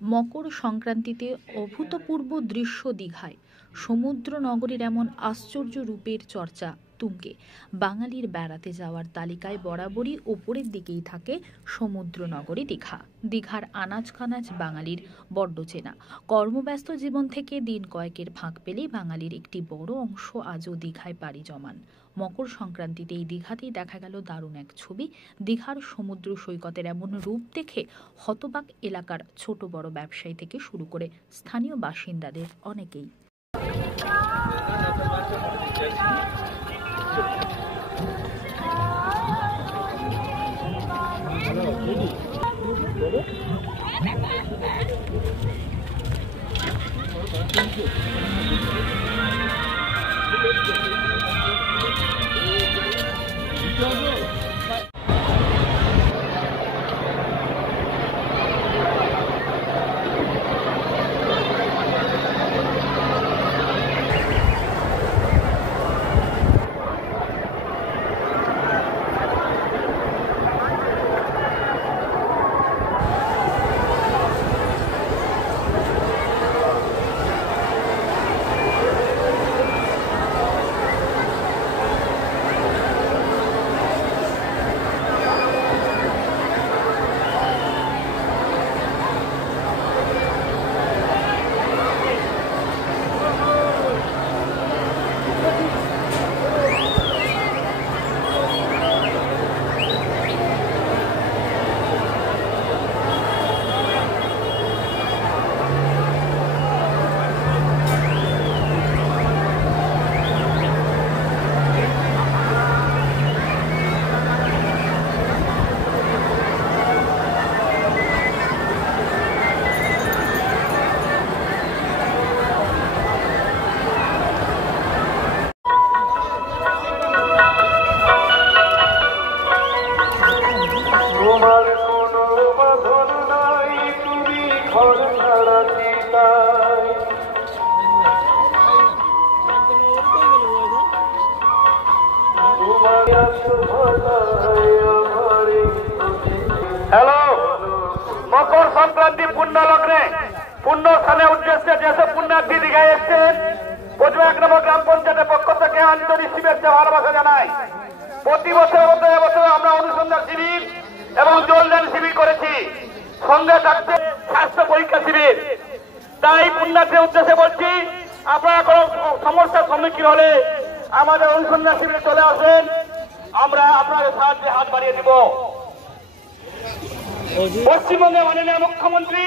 মকর সংক্রান্তিতে অভূতপূর্ব দৃশ্য দীঘায়। সমুদ্র নগরীর এমন আশ্চর্য রূপের চর্চা তুঙ্গে। বাঙালির বেড়াতে যাওয়ার তালিকায় বরাবরই ওপরের দিকেই থাকে সমুদ্র নগরী দীঘা। দীঘার আনাজ কানাজ বাঙালির বড্ড চেনা। কর্মব্যস্ত জীবন থেকে দিন কয়েকের ফাঁক পেলেই বাঙালির একটি বড় অংশ আজও দীঘায় পাড়ি জমান। মকর সংক্রান্তিতে এই দীঘাতেই দেখা গেল দারুণ এক ছবি। দীঘার সমুদ্র সৈকতের এমন রূপ দেখে হতবাক এলাকার ছোট বড় ব্যবসায়ী থেকে শুরু করে স্থানীয় বাসিন্দাদের অনেকেই। হ্যালো, মকর সংক্রান্তি পুণ্য লগ্নে পুণ্য স্থানের উদ্দেশ্যে যেসব পুণ্যার্থী দীঘায় এসছেন, ১ নম্বর গ্রাম পঞ্চায়েতের পক্ষ থেকে আন্তরিক শুভেচ্ছা ভালোবাসা জানাই। প্রতি বছর এবছর আমরা অনুসন্ধান শিবির এবং জলদান শিবির করেছি, সঙ্গে থাকছে স্বাস্থ্য পরীক্ষা শিবির। তাই পুণ্যার্থীর উদ্দেশ্যে বলছি, আপনারা কোনো সমস্যার সম্মুখীন হলে আমাদের অনুসন্ধান শিবিরে চলে আসেন, আমরা আপনাদের সাহায্যে হাত বাড়িয়ে দিব। পশ্চিমবঙ্গের মাননীয় মুখ্যমন্ত্রী